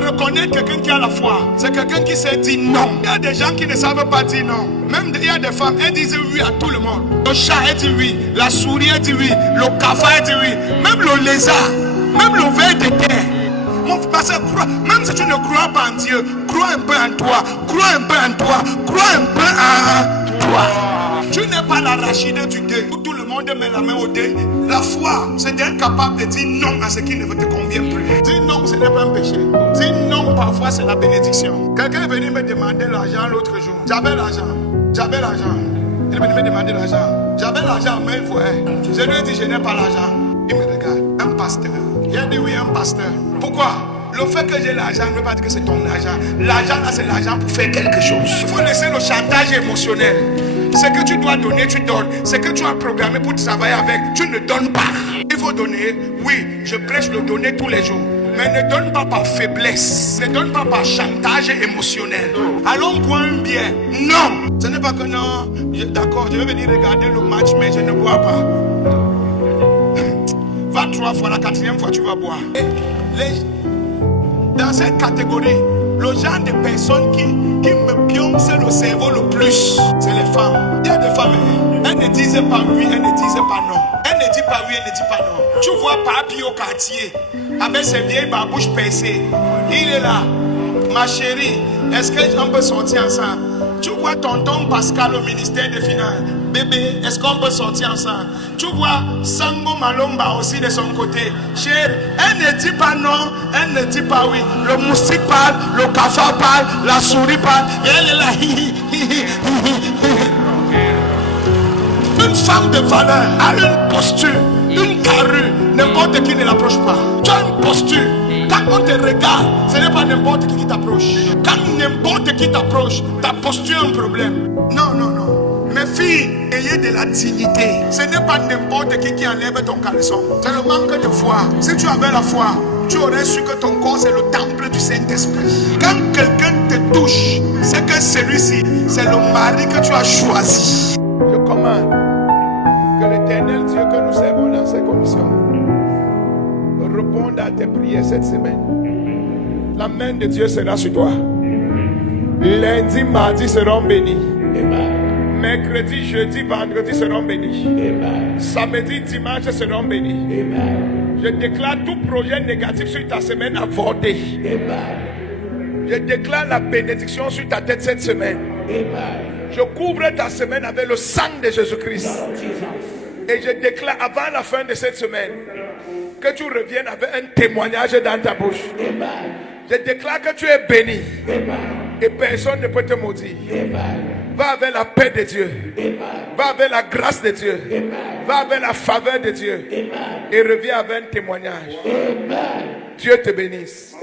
veux reconnaître quelqu'un qui a la foi. C'est quelqu'un qui sait dire non. Il y a des gens qui ne savent pas dire non. Même il y a des femmes, elles disent oui à tout le monde. Le chat, elle dit oui. La souris, elle dit oui. Le cafard, elle dit oui. Même le lézard, même le ver de terre. Mon frère, même si tu ne crois pas en Dieu, crois un peu en toi. Crois un peu en toi. Crois un peu en toi. Tu n'es pas l'arachide du deuil où tout le monde met la main au deuil. La foi, c'est d'être capable de dire non à ce qui ne te convient plus. Dire non, ce n'est pas un péché. Dire non, parfois, c'est la bénédiction. Quelqu'un est venu me demander l'argent l'autre jour. J'avais l'argent. Il est venu me demander l'argent. J'avais l'argent, mais il faut. Je lui ai dit, je n'ai pas l'argent. Il me regarde. Un pasteur. Il a dit oui, un pasteur. Pourquoi? Le fait que j'ai l'argent ne veut pas dire que c'est ton argent. L'argent là, c'est l'argent pour faire quelque chose. Il faut laisser le chantage émotionnel. Ce que tu dois donner, tu donnes. Ce que tu as programmé pour travailler avec, tu ne donnes pas. Il faut donner. Oui, je prêche le donner tous les jours. Mais ne donne pas par faiblesse. Ne donne pas par chantage émotionnel. Allons boire un bière. Non. Ce n'est pas que non. D'accord, je vais venir regarder le match, mais je ne bois pas. Va 3 fois, la 4e fois, tu vas boire. Dans cette catégorie, le genre de personnes qui me pioncent le cerveau le plus, c'est les femmes. Il y a des femmes, elles ne disent pas oui, elles ne disent pas non. Elles ne disent pas oui, elles ne disent pas non. Tu vois Papi au quartier, avec ses vieilles babouches percées. Il est là. Ma chérie, est-ce qu'on peut sortir ensemble? Tu vois tonton Pascal au ministère des Finances. Bébé, est-ce qu'on peut sortir ensemble? Tu vois Sango Malomba aussi de son côté. Chérie, elle ne dit pas non, elle ne dit pas oui. Le moustique parle, le cafard parle, la souris parle. Et elle est là. Une femme de valeur a une posture, une carrure. N'importe qui ne l'approche pas. Tu as une posture. Quand on te regarde, ce n'est pas n'importe qui t'approche. Quand n'importe qui t'approche, ta posture est un problème. Non, non, non. Mes filles, ayez de la dignité. Ce n'est pas n'importe qui enlève ton caleçon. C'est le manque de foi. Si tu avais la foi, tu aurais su que ton corps c'est le temple du Saint-Esprit. Quand quelqu'un te touche, c'est que celui-ci, c'est le mari que tu as choisi. Je commande que l'Éternel Dieu que nous servons dans ces conditions réponde à tes prières cette semaine. La main de Dieu sera sur toi. Lundi, mardi seront bénis. Amen. Mercredi, jeudi, vendredi seront bénis. Amen. Samedi, dimanche seront bénis. Amen. Je déclare tout projet négatif sur ta semaine avorté. Amen. Je déclare la bénédiction sur ta tête cette semaine. Amen. Je couvre ta semaine avec le sang de Jésus-Christ. Et je déclare avant la fin de cette semaine que tu reviennes avec un témoignage dans ta bouche. Amen. Je déclare que tu es béni. Amen. Et personne ne peut te maudire. Amen. Va avec la paix de Dieu. Amen. Va avec la grâce de Dieu. Amen. Va avec la faveur de Dieu. Amen. Et reviens avec un témoignage. Amen. Dieu te bénisse.